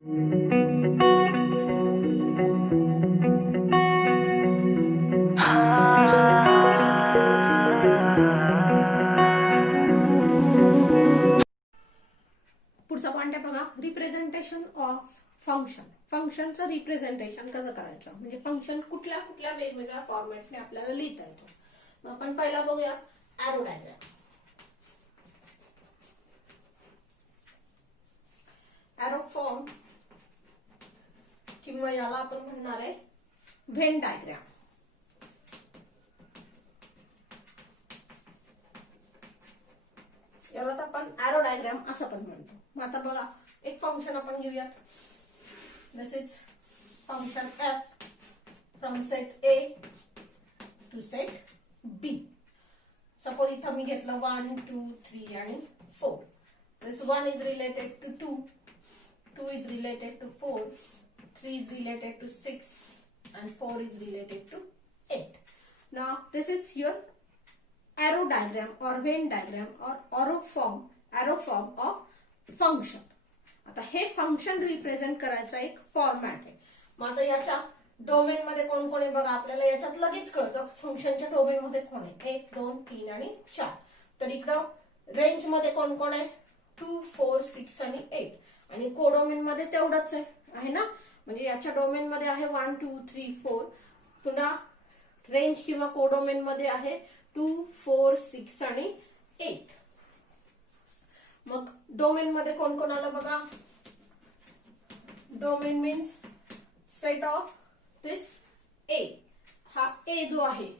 पुढचा पॉइंट आहे बघा, रिप्रेझेंटेशन ऑफ फंक्शन. फंक्शनचं रिप्रेझेंटेशन कसं करायचं, म्हणजे फंक्शन कुठल्या कुठल्या वेगवेगळ्या फॉर्मॅटने आपल्याला लिहिता येतो. मग आपण पहिला बघूया एरो डायग्राम. एरो फॉर्म किंवा याला आपण म्हणणार आहे व्हेन डायग्राम. यालाच आपण एरो डायग्राम असं पण म्हणतो. मग आता बघा, एक फंक्शन आपण घेऊयात. This is function f from set A to set B. Suppose इथं मी घेतलं 1 2 3 आणि 4. This 1 is related to 2, 2 is related to 4, 3 is related to 6, and 4 is related to 8. Now this is your arrow diagram or Venn diagram or arrow form of function. आता हे function represent करायचा एक format आहे. मग आता याच्या domain मध्ये कोण कोण आहे बघा, आपल्याला याच्यात लगेच कळतं फंक्शनच्या डोमेन मध्ये कोण आहे. 1 2 3 आणि 4. तर इकडं रेंज मध्ये कोण कोण आहे, 2 4 6 आणि 8. आणि कोडोमेन मध्ये तेवढंच आहे ना. म्हणजे याच्या डोमेन मध्ये आहे 1 2 3 4. पुन्हा रेंज किंवा कोडोमेन मध्ये आहे 2 4 6 आणि 8. मग डोमेन मध्ये कोण कोण आलं बघा. डोमेन मीन्स सेट ऑफ दिस ए. हा ए जो आहे,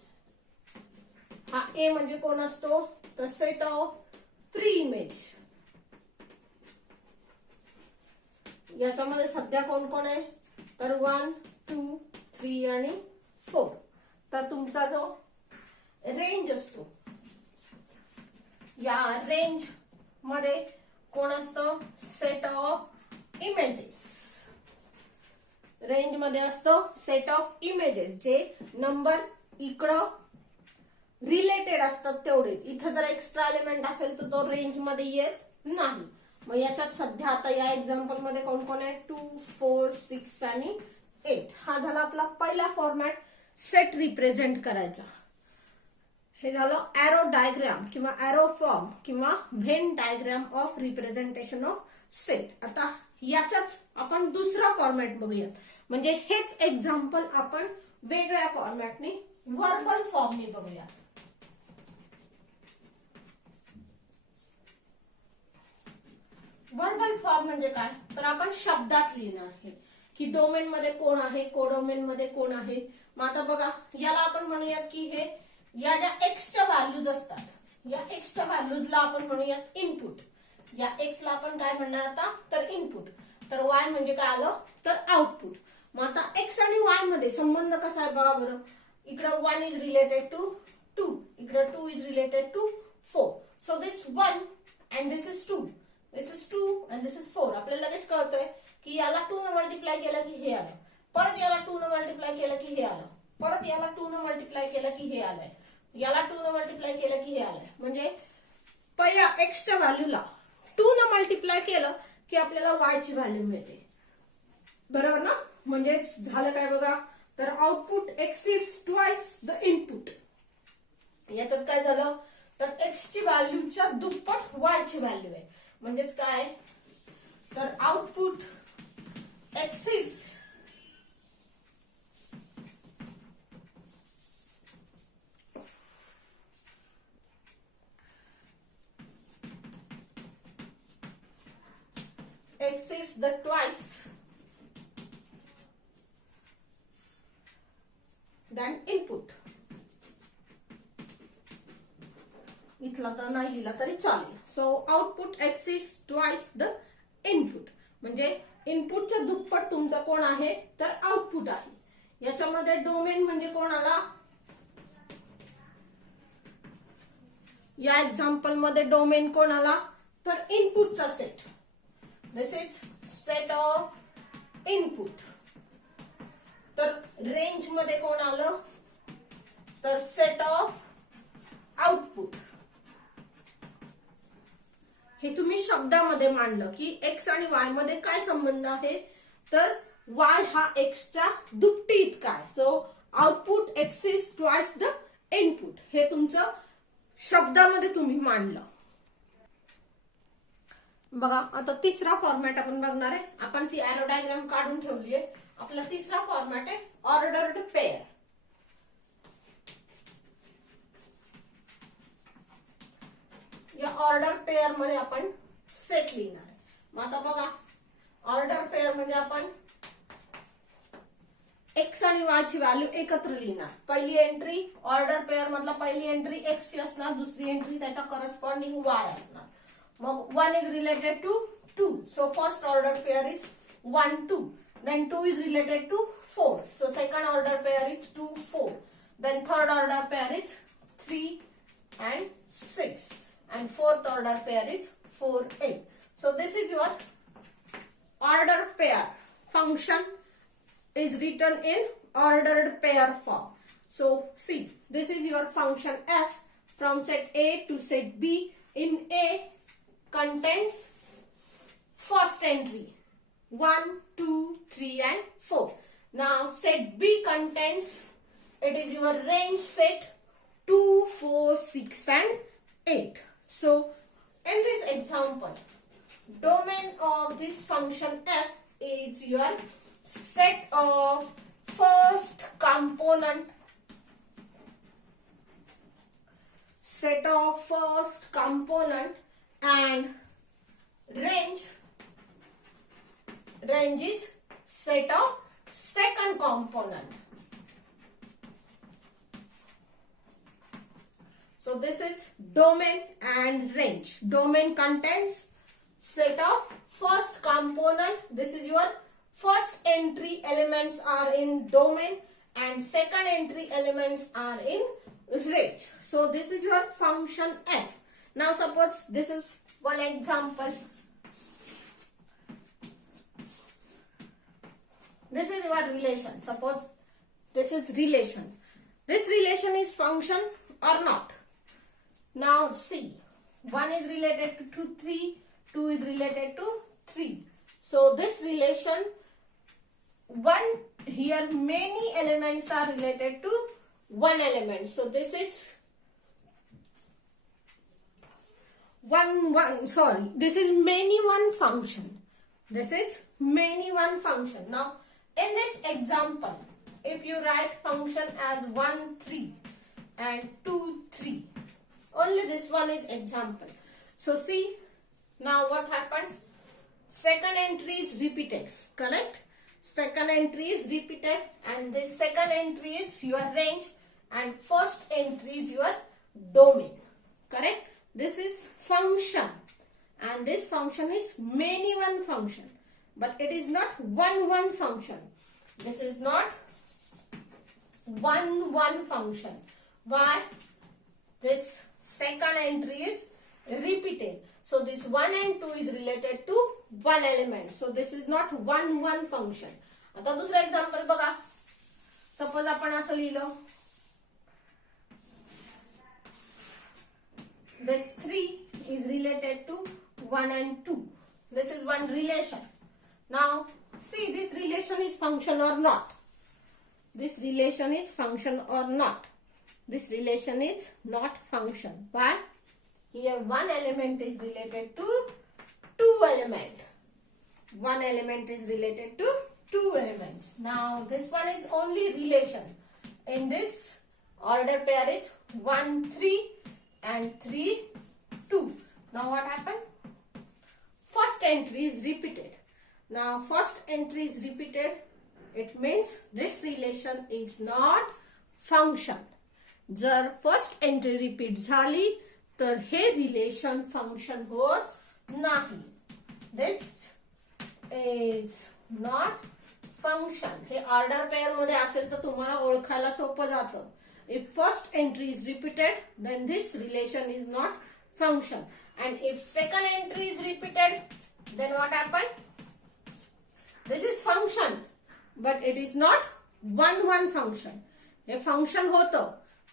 हा ए म्हणजे कोण असतो, तर सेट ऑफ प्री इमेज. याच्यामध्ये सध्या कोण कोण आहे, तर 1 2 3 आणि 4. तर तुमचा जो रेंज असतो, या रेंज मध्ये कोण असतं, सेट ऑफ इमेजेस. रेंज मध्ये असतं सेट ऑफ इमेजेस, जे नंबर इकडं रिलेटेड असतात तेवढेच. इथं जर एक्स्ट्रा एलिमेंट असेल तर तो रेंज मध्ये येत नाही. मग याच्यात सध्या आता या एक्झाम्पल मध्ये कोण कोण आहे, 2 4 6 आणि 8. हा झाला आपला पहिला फॉर्मॅट सेट रिप्रेझेंट करायचा. हे झालं एरो डायग्राम किंवा एरो फॉर्म किंवा Venn diagram of representation of set. आता याच्याच आपण दुसरा फॉर्मॅट बघूयात. म्हणजे हेच एक्झाम्पल आपण वेगळ्या फॉर्मॅटने वर्बल फॉर्मने बघूयात. वर्बल फॉर्म म्हणजे काय, तर आपण शब्दात लिहिणार आहे की डोमेन मध्ये कोण आहे, कोडोमेन मध्ये कोण आहे. मग आता बघा, याला आपण म्हणूयात की हे या ज्या एक्सच्या व्हॅल्यूज असतात, या एक्सच्या व्हॅल्यूजला आपण म्हणूयात इनपुट. या एक्स ला आपण काय म्हणणार आता, तर इनपुट. तर वाय म्हणजे काय आलं, तर आउटपुट. मग आता एक्स आणि वाय मध्ये संबंध कसा आहे बघा बरं. इकडं 1 इज रिलेटेड टू 2, इकडं 2 is related to 4. So this 1 and this is 2, this is 2 and this is 4. आपल्याला लगेच कळतंय की याला 2 न मल्टिप्लाय केलं की हे आलं, परत याला 2 न मल्टिप्लाय केलं की हे आलं, परत याला 2 न मल्टिप्लाय केलं की हे आलंय, याला 2 न मल्टिप्लाय केलं की हे आलंय. म्हणजे पहिल्या एक्सच्या व्हॅल्यूला 2 न मल्टिप्लाय केलं की आपल्याला वाय ची व्हॅल्यू मिळते, बरोबर ना. म्हणजे झालं काय बघा, तर output exceeds twice the input. याच्यात काय झालं, तर एक्स ची व्हॅल्यूच्या दुप्पट वाय ची व्हॅल्यू आहे. म्हणजेच काय, तर output exceeds the twice than input. इथला तर नाही लिहिला तरी चालेल. So output exceeds twice the input. म्हणजे इनपुटच्या दुप्पट तुमचा कोण आहे, तर आउटपुट आहे. याच्यामध्ये डोमेन म्हणजे कोण आला, या एक्झाम्पल मध्ये डोमेन कोण आला, तर इनपुटचा set. This is set of input. तर रेंज मध्ये कोण आलं, तर सेट ऑफ आउटपुट. हे तुम्ही शब्दामध्ये मांडलं की एक्स आणि वाय मध्ये काय संबंध आहे, तर वाय हा एक्सच्या दुप्पटी इतका आहे. So output x is twice the input. हे तुमचं शब्दामध्ये तुम्ही मांडलं. बघा आता तिसरा फॉर्मॅट आपण बघणार आहे. आपण ती एरो डायग्राम काढून ठेवली आहे. आपला तिसरा फॉर्मॅट आहे ऑर्डर्ड पेअर. या ऑर्डर पेअर मध्ये आपण सेट लिहिणार आहे. मग आता बघा ऑर्डर पेअर म्हणजे आपण एक्स आणि वाय ची व्हॅल्यू एकत्र लिहिणार. पहिली एंट्री ऑर्डर पेअर मधला पहिली एंट्री एक्स ची असणार, दुसरी एंट्री त्याच्या करस्पॉन्डिंग वाय असणार. मग 1 is related to 2. So first order pair is 1, 2. Then 2 is related to 4. So second order pair is 2, 4. Then third order pair is 3 and 6. And fourth order pair is 4, 8. So this is your order pair. Function is written in ordered pair form. So see, this is your function f from set A to set B. In A contains first entry 1, 2, 3 and 4. Now set B contains, it is your range set 2, 4, 6 and 8. So in this example, domain of this function f is your set of first component, and range is set of second component. So this is domain and range. Domain contains set of first component. This is your first entry elements are in domain and second entry elements are in range. So this is your function f. Now suppose this is one example. This is your relation. Suppose this is relation. This relation is function or not. Now see, 1 is related to 3, 2 is related to 3. So this relation, one here many elements are related to one element. So this is this is many one function. This is many one function. Now in this example, if you write function as 1, 3 and 2, 3, only this one is example. So see, now what happens? Second entry is repeated, correct? Second entry is repeated and this second entry is your range and first entry is your domain, correct? This is function and this function is many one function, but it is not one function. This is not one function. Why? This second entry is repeated. So this 1 and 2 is related to one element. So this is not one function. आता दुसरा example बघा. Suppose आपण असं लिहिलं, this 3 is related to 1 and 2. This is one relation. Now see, this relation is function or not. This relation is function or not. This relation is not function. Why? Here one element is related to two elements. One element is related to two elements. Now this one is only relation. In this order pair is 1, 3 and 3, 2. Now what happened? First entry is repeated. Now first entry is repeated. It means this relation is not function. जर first entry repeat झाली तर हे relation function होत नाही. This is not function. हे order pair मध्ये असेल तर तुम्हाला ओळखायला सोपं जातं. If first entry is repeated then this relation is not function. And if second entry is repeated, then what happened? This is function, but it is not one function. हे function होतं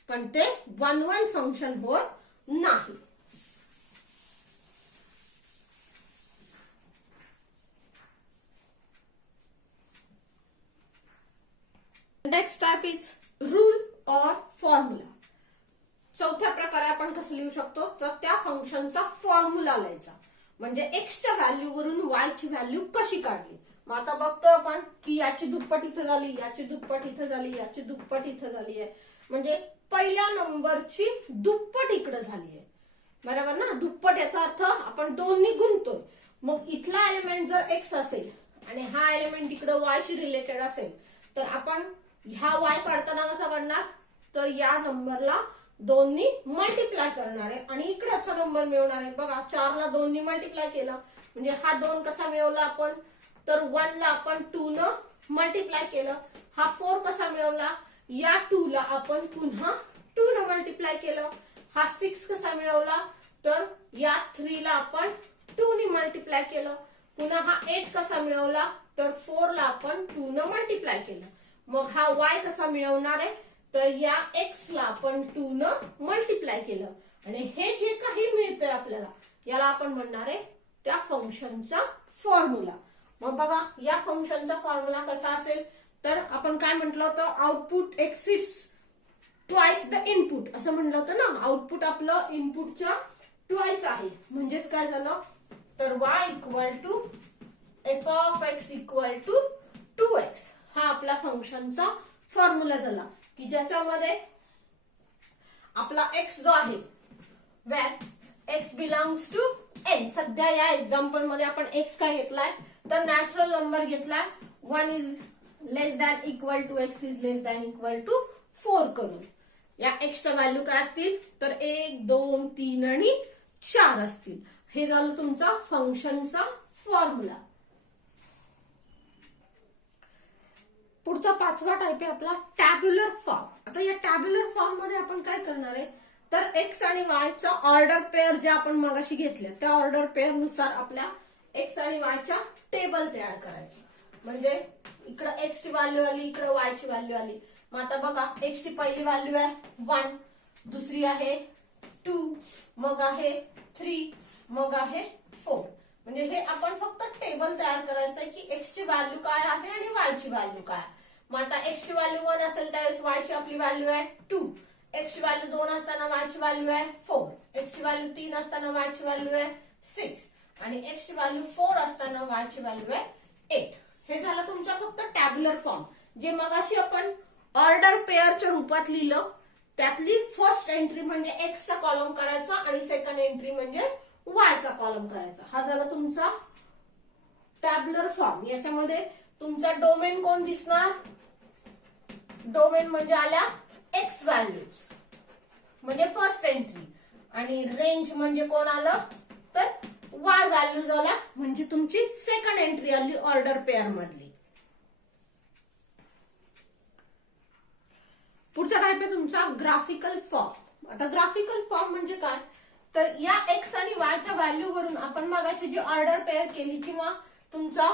पण ते one function होत नाही. Type is rule और formula. चौथ्या प्रकारे आपण कसं लिहू शकतो, तर त्या फंक्शनचा फॉर्म्युला लिहायचा. म्हणजे एक्सच्या व्हॅल्यूवरून वायची व्हॅल्यू कशी काढली. मग आता बघतो आपण की याची दुप्पट इथं झाली, याची दुप्पट इथं झाली, याची दुप्पट इथं झाली आहे. म्हणजे पहिल्या नंबरची दुप्पट इकडे झाली आहे, बरोबर ना. दुप्पट याचा अर्थ आपण दोन्ही गुणतोय. मग इथला एलिमेंट जर एक्स असेल आणि हा एलिमेंट इकडे वायशी रिलेटेड असेल, तर आपण ह्या वाय काढताना कसा काढणार, तर या नंबरला दोन्ही मल्टिप्लाय करणार आहे आणि इकडेचा नंबर मिळवणार आहे. बघा 4 ला 2 ने मल्टिप्लाय केलं म्हणजे हा 2 कसा मिळवला आपण, तर 1 ला आपण 2 न मल्टिप्लाय केलं. हा 4 कसा मिळवला, या 2 ला आपण पुन्हा 2 न मल्टिप्लाय केलं. हा 6 कसा मिळवला, तर या 3 ला आपण 2 ने मल्टिप्लाय केलं. पुन्हा हा 8 कसा मिळवला, तर 4 ला आपण 2 न मल्टिप्लाय केलं. मग हा y कसा मिळवणार आहे, तर या x ला आपण 2 न मल्टिप्लाय केलं. आणि हे जे काही मिळतंय आपल्याला, याला आपण म्हणणार आहे त्या फंक्शनचा फॉर्म्युला. मग बघा या फंक्शनचा फॉर्म्युला कसा असेल, तर आपण काय म्हटलं होतं, output exceeds twice the input असं म्हटलं होतं ना. आउटपुट आपलं इनपुटच्या ट्वाइस आहे. म्हणजेच काय झालं, तर y equal to F of X equal to 2x हा आपला फंक्शनचा फॉर्म्युला झाला, की ज्याच्यामध्ये आपला x जो आहे, वेर x बिलॉंग्स टू n. सध्या या एक्झाम्पल मध्ये आपण x काय घेतलाय, तर नॅचरल नंबर घेतलाय. 1 is less than equal to x is less than equal to 4 करून या x च्या व्हॅल्यू काय असतील, तर 1, 2, 3 आणि 4 असतील. हे झालं तुमचा फंक्शनचा फॉर्म्युला. पुढचा 5वा टाइप आहे आपला टॅब्युलर फॉर्म. आता या टॅब्युलर फॉर्म मध्ये आपण काय करणार आहे, तर एक्स आणि वाय चा ऑर्डर पेअर जे आपण मगाशी घेतले, त्या ऑर्डर पेअर नुसार आपल्या एक्स आणि वाय च्या टेबल तयार करायचं. म्हणजे इकडे एक्स ची व्हॅल्यू आली, इकडे वाय ची व्हॅल्यू आली. मग आता बघा एक्स ची पहिली व्हॅल्यू आहे 1, दुसरी आहे 2, मग आहे 3, मग आहे 4. म्हणजे हे आपण फक्त टेबल तयार करायचं आहे की एक्स ची व्हॅल्यू काय आहे आणि वाय ची व्हॅल्यू काय. मग आता एक्स ची व्हॅल्यू 1 असेल त्यावेळेस वाय ची आपली व्हॅल्यू आहे 2, एक्स ची व्हॅल्यू 2 असताना वाय ची व्हॅल्यू आहे 4, एक्स ची व्हॅल्यू 3 असताना वाय ची व्हॅल्यू आहे 6 आणि एक्स ची व्हॅल्यू 4 असताना वाय ची व्हॅल्यू आहे 8. हे झालं तुमचा फक्त टॅब्युलर फॉर्म. जे मगाशी आपण ऑर्डर पेअरच्या रूपात लिहिलं, त्यातली फर्स्ट एंट्री म्हणजे एक्स चा कॉलम करायचा आणि सेकंड एंट्री म्हणजे वाय चा कॉलम करायचा. हा झाला तुमचा टॅब्युलर फॉर्म. याच्यामध्ये तुमचा डोमेन कोण दिसणार, डोमेन म्हणजे आल्या एक्स व्हॅल्यूज म्हणजे फर्स्ट एंट्री, आणि रेंज म्हणजे कोण आलं, तर वाय व्हॅल्यूज आल्या म्हणजे तुमची सेकंड एंट्री आली ऑर्डर पेअर मधली. पुढचा टाइप आहे तुमचा ग्राफिकल फॉर्म. आता ग्राफिकल फॉर्म म्हणजे काय, तर या एक्स आणि वाय च्या व्हॅल्यू वरून आपण मगाशी जी ऑर्डर पेअर केली किंवा तुमचा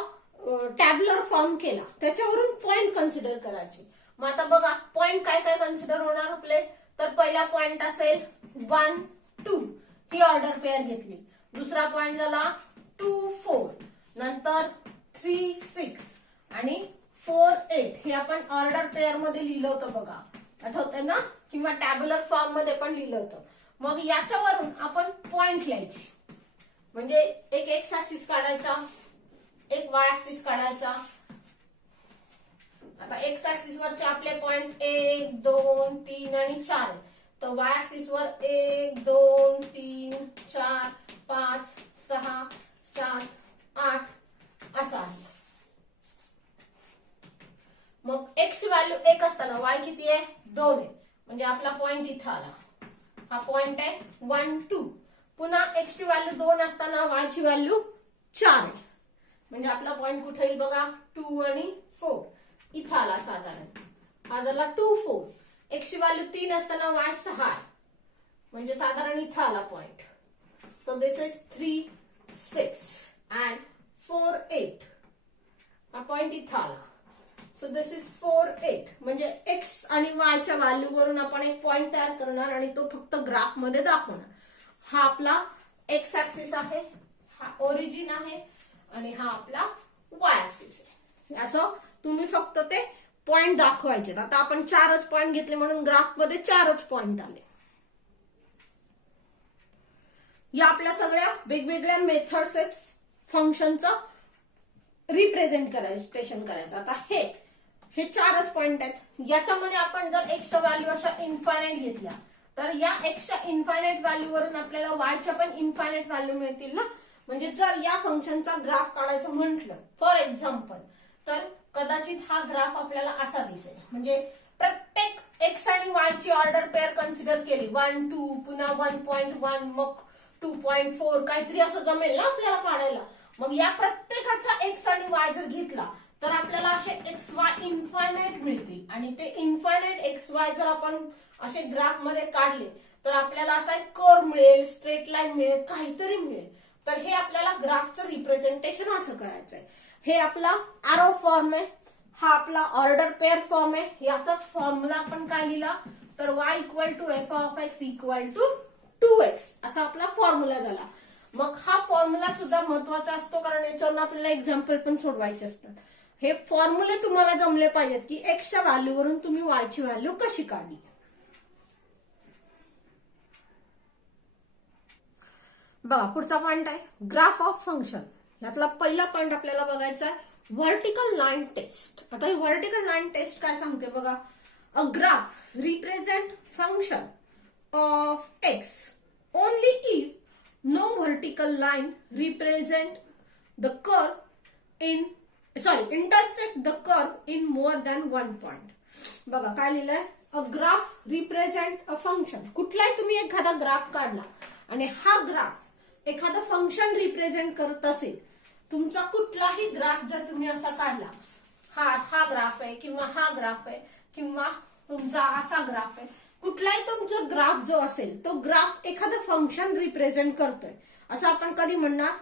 टॅब्युलर फॉर्म केला, त्याच्यावरून पॉइंट कन्सिडर करायचे. मग आता बघा पॉइंट काय काय कन्सिडर होणार आपले, तर पहिला पॉइंट असेल 1, 2 ही ऑर्डर पेअर घेतली. दुसरा पॉइंट झाला 2, 4, नंतर 3, 6 आणि 4, 8 हे आपण ऑर्डर पेअर मध्ये लिहिलं होतं बघा, आठवतंय ना, किंवा टॅब्युलर फॉर्म मध्ये पण लिहिलं होतं. मग याच्यावरून आपण पॉइंट लिहायची. म्हणजे एक एक्स ऍक्सिस काढायचा, एक वाय ऍक्सिस काढायचा. आता एक्स ऍक्सिस वरचे आपले पॉइंट 1, 2, 3 आणि 4 आहेत. तर वाय ऍक्सिस वर 1, 2, 3, 4, 5, 6, 7, 8 असा आहे. मग एक्स ची व्हॅल्यू 1 असताना वाय किती आहे, 2 आहे. म्हणजे आपला पॉइंट इथं आला. हा पॉइंट आहे 1, 2. पुन्हा एक्स ची व्हॅल्यू 2 असताना वाय ची व्हॅल्यू 4 आहे. म्हणजे आपला पॉइंट कुठे येईल बघा, 2 आणि 4 इथं आला साधारण. हा झाला 2, 4. एक्स ची व्हॅल्यू 3 असताना वाय 6 आहे. म्हणजे साधारण इथं आला point. So this is 3, 6 and 4, 8. हा पॉइंट इथं आला. So this is 4, 8. म्हणजे एक्स आणि वाय च्या व्हॅल्यू वरून आपण एक पॉइंट तयार करणार आणि तो फक्त ग्राफ मध्ये दाखवणार. हा आपला एक्स ऍक्सिस आहे, हा ओरिजिन आहे आणि हा आपला वाय ऍक्सिस आहे. असं तुम्ही फक्त ते पॉइंट दाखवायचे. आता आपण 4च पॉइंट घेतले म्हणून ग्राफ मध्ये 4च पॉइंट आले. या आपल्या सगळ्या वेगवेगळ्या मेथड्स आहेत फंक्शनचं रिप्रेझेंटेशन करायचं. आता हे 4च पॉइंट आहेत. याच्यामध्ये आपण जर एक्सच्या व्हॅल्यू अशा इन्फायनाइट घेतल्या तर या एक्सच्या इन्फायनाइट व्हॅल्यू वरून आपल्याला वायच्या पण इन्फायनाइट व्हॅल्यू मिळतील ना. म्हणजे जर या फंक्शनचा ग्राफ काढायचं म्हटलं फॉर एक्झाम्पल तर कदाचित हा ग्राफ आपल्याला असा दिसेल. म्हणजे प्रत्येक एक्स आणि वाय ची ऑर्डर पेअर कन्सिडर केली 1 2 पुन्हा 1.1 मग 2.4 काहीतरी असं जमेल ना आपल्याला काढायला. मग या प्रत्येकाचा एक्स आणि वाय जर घेतला तर आपल्याला असे एक्स वाय इन्फायनाइट मिळतील. आणि ते इन्फायनाइट एक्स वाय जर आपण असे ग्राफ मध्ये काढले तर आपल्याला असा एक कर्व मिळेल, स्ट्रेट लाईन मिळेल, काहीतरी मिळेल. तर हे आपल्याला ग्राफचं रिप्रेझेंटेशन असं करायचंय. हे आपला आरो फॉर्म आहे, हा आपला ऑर्डर पेअर फॉर्म आहे. याचाच फॉर्म्युला आपण काय लिहिला तर y equal to F of X equal to 2x असा आपला फॉर्म्युला झाला. मग हा फॉर्म्युला सुद्धा महत्वाचा असतो कारण याच्यावर आपल्याला एक्झाम्पल पण सोडवायचे असतात. हे फॉर्म्युले तुम्हाला जमले पाहिजेत की एक्सच्या व्हॅल्यूवरून तुम्ही वायची व्हॅल्यू कशी काढली. बघा पुढचा पॉइंट आहे ग्राफ ऑफ फंक्शन. यातला पहिला पॉइंट आपल्याला बघायचा आहे व्हर्टिकल लाईन टेस्ट. आता ही व्हर्टिकल लाईन टेस्ट काय सांगते बघा. A graph represent function of X only if no vertical line represent the curve in intersect the curve in more than one point. बघा काय लिहिलंय अ ग्राफ रिप्रेझेंट अ फंक्शन. कुठलाही तुम्ही एखादा ग्राफ काढला आणि हा ग्राफ एखादं फंक्शन रिप्रेझेंट करत असेल. तुमचा कुठलाही ग्राफ जर तुम्ही असा काढला हा ग्राफ आहे किंवा हा ग्राफ आहे किंवा तुमचा असा ग्राफ आहे. कुठलाही तुमचा ग्राफ जो असेल तो ग्राफ एखादं फंक्शन रिप्रेझेंट करतोय असं आपण कधी म्हणणार.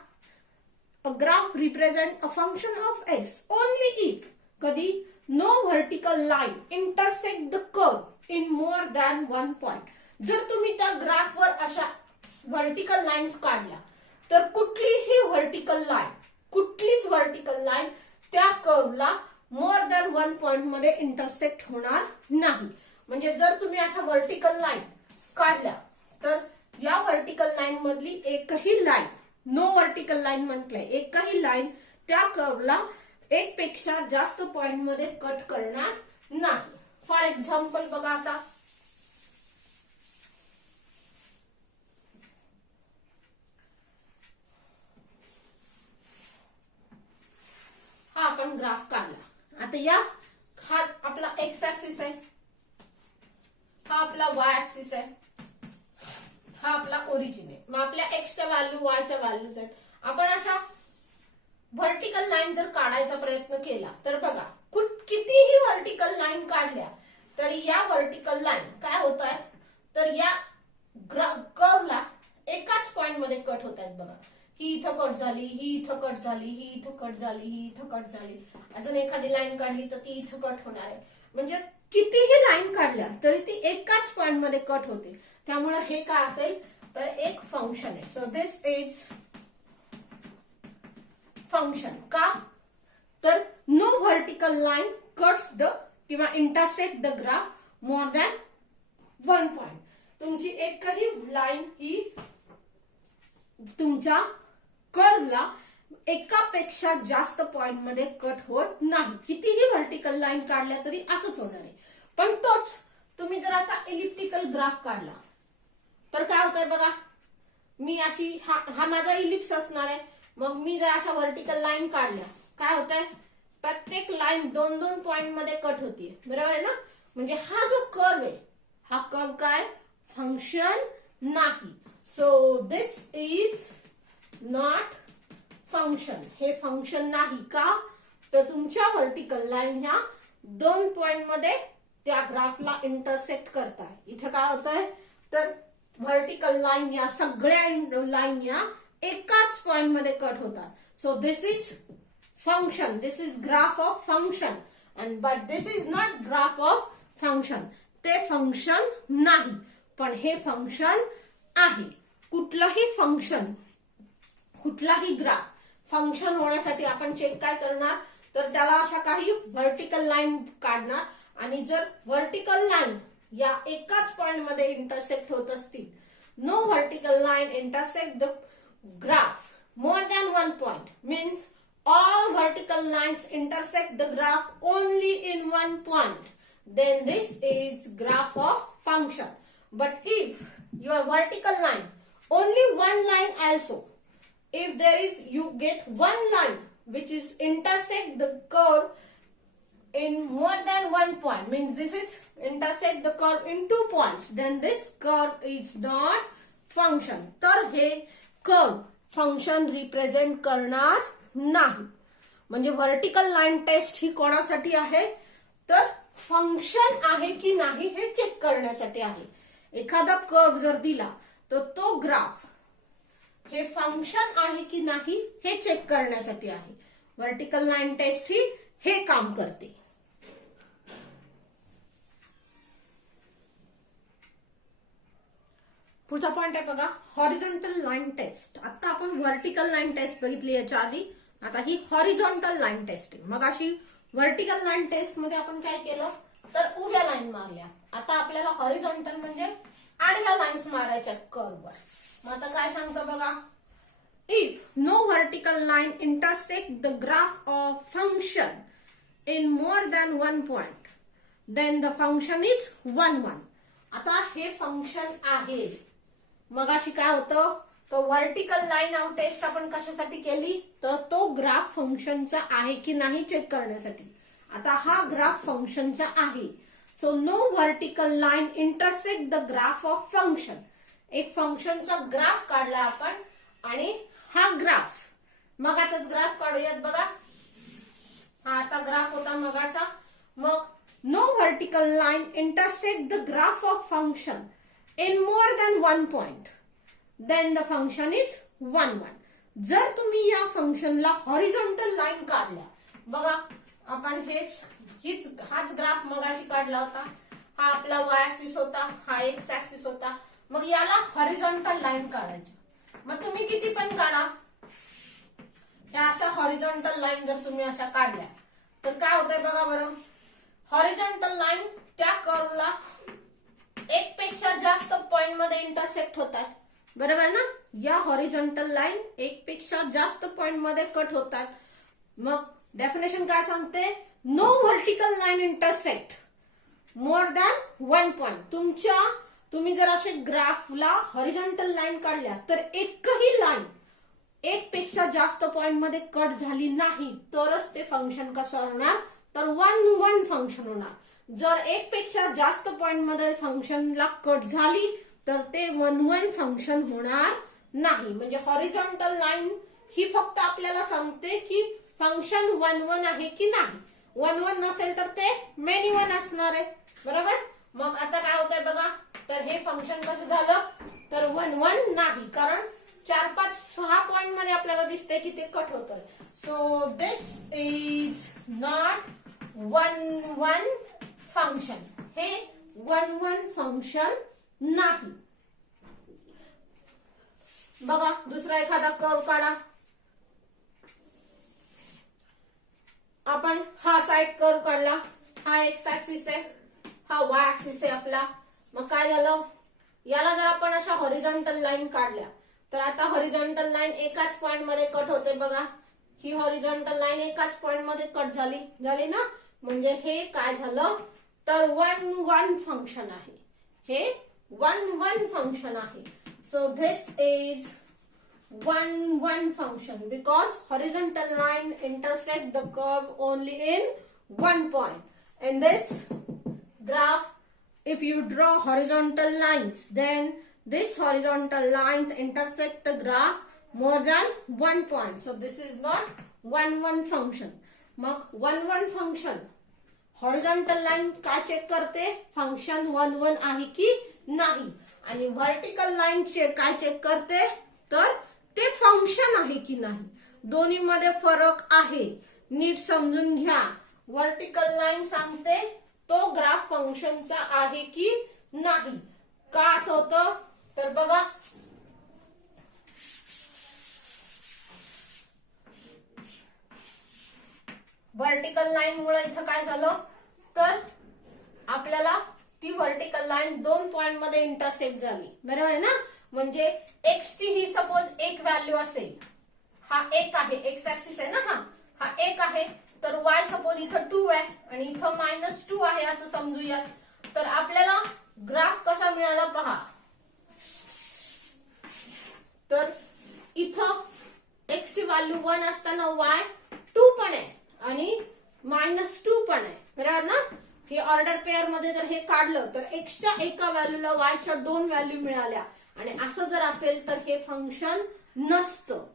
A graph represent a function of x only if कधी no vertical line intersect the curve in more than one point. जर तुम्ही त्या ग्राफवर अशा व्हर्टिकल लाईन्स काढल्या तर कुठलीच व्हर्टिकल लाईन त्या कर्वला मोर दॅन 1 पॉइंट मध्ये इंटरसेक्ट होणार नाही. म्हणजे जर तुम्ही अशा व्हर्टिकल लाईन काढल्या तर या व्हर्टिकल लाईन मधली एकही लाईन नो व्हर्टिकल लाईन म्हटलंय एकही लाईन त्या कर्वला एक पेक्षा जास्त पॉइंट मध्ये कट करणार नाही. फॉर एक्झाम्पल बघा आता हा आपण ग्राफ काढला. आता हा आपला एक्स ऍक्सिस आहे, हा आपला वाय ऍक्सिस आहे, हा आपला ओरिजिन आहे. मग आपल्या एक्सच्या व्हॅल्यू वायच्या व्हॅल्यूज आहेत. आपण अशा व्हर्टिकल लाईन जर काढायचा प्रयत्न केला तर बघा कितीही व्हर्टिकल लाईन काढल्या तरी या व्हर्टिकल लाईन काय होत आहेत तर या कर्वला एकाच पॉइंट मध्ये कट होत आहेत. बघा ही इथं कट झाली, ही इथं कट झाली, ही इथं कट झाली, ही इथं कट झाली. अजून एखादी लाईन काढली तर ती इथं कट होणार आहे. म्हणजे कितीही लाईन काढल्या तरी ती एकाच पॉइंट मध्ये कट होते. त्यामुळे हे काय असेल तर एक फंक्शन आहे. So this is function. का तर no vertical line cuts the किंवा intersect the graph more than 1 point. तुमची एकही लाईन ही तुमच्या कर्वला एकापेक्षा जास्त पॉइंट मध्ये कट होत नाही. कितीही व्हर्टिकल लाईन काढल्या तरी असंच होणार आहे. पण तोच तुम्ही जर असा इलिप्टिकल ग्राफ काढला तर काय होतंय बघा. मी अशी हा माझा इलिप्स असणार आहे. मग मी जर अशा व्हर्टिकल लाईन काढल्या काय होतंय प्रत्येक लाईन 2-2 पॉइंट मध्ये कट होती. बरोबर आहे ना. म्हणजे हा जो कर्व आहे हा कर्व काय फंक्शन नाही. So this is not function. हे फंक्शन नाही. का तर तुमच्या व्हर्टिकल लाईन ह्या 2 पॉइंट मध्ये त्या ग्राफला इंटरसेक्ट करताय. इथे काय होत आहे तर व्हर्टिकल लाईन या सगळ्या लाईन या एकाच पॉइंट मध्ये कट होतात. So this is function. This is graph of function and but this is not graph of function. ते फंक्शन नाही पण हे फंक्शन आहे. कुठलंही फंक्शन कुठलाही ग्राफ फंक्शन होण्यासाठी आपण चेक काय करणार तर त्याला अशा काही व्हर्टिकल लाईन काढणार, आणि जर व्हर्टिकल लाईन या एकाच पॉइंट मध्ये इंटरसेक्ट होत असतील, no vertical line intersect the graph more than one point, means all vertical lines intersect the graph only in one point, then this is graph of function. But if your vertical line, only one line also, if there is, you get one line which is intersect the curve in more than one point, means this is intersect the curve in 2 points, then this curve is not function. तर हे curve function represent करणार नाही. म्हणजे vertical line taste ही कोणासाठी आहे, तर function आहे की नाही हे चेक करण्यासाठी आहे. एखादा कर्व जर दिला तर तो ग्राफ हे फंक्शन आहे की नाही हे चेक करण्यासाठी आहे. व्हर्टिकल लाईन टेस्ट ही हे काम करते. पुढचा पॉइंट आहे बघा, हॉरिझॉन्टल लाईन टेस्ट. आता आपण व्हर्टिकल लाईन टेस्ट बघितली याच्या आधी, आता ही हॉरिझॉन्टल लाईन टेस्ट आहे. मग अशी व्हर्टिकल लाईन टेस्ट मध्ये आपण काय केलं, तर उभ्या लाईन मारल्या. आता आपल्याला हॉरिझॉन्टल म्हणजे आडव्या लाईन्स मारायच्या कर्ववर. मग आता काय सांगतं बघा, if no vertical line intersect the graph of function in more than one point, then the function is 1 1. आता हे फंक्शन आहे. मग अशी काय होतं, तो व्हर्टिकल लाईन ऑफ टेस्ट आपण कशासाठी केली, तर तो ग्राफ फंक्शनचा आहे की नाही चेक करण्यासाठी. आता हा ग्राफ फंक्शनचा आहे, so no vertical line intersect the graph of function. एक फंक्शनचा ग्राफ काढला आपण, आणि हा ग्राफ मगाचाच ग्राफ काढूयात बघा. हा असा ग्राफ होता मगाचा. मग no vertical line intersect the graph of function in more than one point, then the function is 1 1. जर तुम्ही या फंक्शनला हॉरिझॉन्टल लाईन काढल्या, बघा आपण हाच ग्राफ मगाशी काढला होता. हा आपला y ऍक्सिस होता, हा x ऍक्सिस होता. मग याला हॉरिझॉन्टल लाईन काढायची. मग तुम्ही किती पण काढा, या अशा हॉरिझॉन्टल लाईन जर तुम्ही अशा काढल्या तर काय होतंय बघा बरं. हॉरिझॉन्टल लाईन त्या कर्वला एक पेक्षा जास्त पॉइंट मध्ये इंटरसेक्ट होतात, बरोबर ना. या हॉरिझॉन्टल लाईन एक पेक्षा जास्त पॉइंट मध्ये कट होतात. मग डेफिनेशन काय सांगते, no vertical line intersect more than one point. तुम्ही जर असे ग्राफला हॉरिझॉन्टल लाईन काढल्या तर एकही लाईन एक पेक्षा जास्त पॉइंट मध्ये कट झाली नाही तरच ते फंक्शन कसं होणार, तर 1 1 फंक्शन होणार. जर एक पेक्षा जास्त पॉइंट मध्ये फंक्शनला कट झाली तर ते 1 1 फंक्शन होणार नाही. म्हणजे हॉरिझॉन्टल लाईन ही फक्त आपल्याला सांगते की फंक्शन 1 1 आहे की नाही. 1 1 नसेल तर ते मेनी 1 असणार आहे, बरोबर. मग आता काय होतंय बघा, तर हे फंक्शन कसं झालं, तर 1 1 नाही, कारण 4 5 6 पॉइंट मध्ये आपल्याला दिसतंय की ते कट होतंय. So this is not 1 1 function. हे 1 1 फंक्शन नाही. बघा दुसरा एखादा कर्व काढा. आपण हा साइड कर्व काढला, हा एक्स ऍक्सिस आहे, हा वाय ऍक्सिस आहे आपला. मग काय झालं, याला जर आपण अशा हॉरिझॉन्टल लाईन काढल्या तर आता हॉरिझॉन्टल लाईन एकाच पॉइंट मध्ये कट होते बघा. ही हॉरिझॉन्टल लाईन एकाच पॉइंट मध्ये कट झाली ना. म्हणजे हे काय झालं, तर 1 1 फंक्शन आहे. हे 1 1 फंक्शन आहे. So this is 1 1 function because horizontal line intersect the curve only in one point. In this graph, if you draw horizontal lines, then these horizontal lines intersect the graph more than one point. So this is not 1 1 function. मग 1 1 function horizontal line काय check करते, function 1 1 आहे की नाही. आणि vertical line काय check करते, तर ते फंक्शन आहे की नाही. दोन्ही मध्ये फरक आहे, नीट समजून घ्या. वर्टिकल लाईन सांगते तो ग्राफ फंक्शनचा आहे की नाही. का असं होतं, तर बघा व्हर्टिकल लाईन मुळे इथं काय झालं तर आपल्याला ती व्हर्टिकल लाईन 2 पॉइंट मध्ये इंटरसेक्ट झाली, बरोबर आहे ना. म्हणजे एक्स ची ही सपोज एक व्हॅल्यू असेल, हा एक आहे, एक्स ऍक्सिस आहे ना, हा एक आहे, तर वाय सपोज इथं 2 आहे आणि इथं -2 आहे असं समजूयात. तर आपल्याला ग्राफ कसा मिळाला पहा. तर इथं एक्स ची व्हॅल्यू 1 असताना वाय 2 पण आहे आणि -2 पण आहे, बरोबर ना. हे ऑर्डर पेअर मध्ये जर हे काढलं तर एक्सच्या एका व्हॅल्यूला वायच्या 2 व्हॅल्यू मिळाल्या आणि असं जर असेल तर हे फंक्शन नसतं.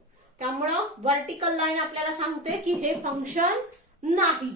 त्यामुळं व्हर्टिकल लाईन आपल्याला सांगते की हे फंक्शन नाही.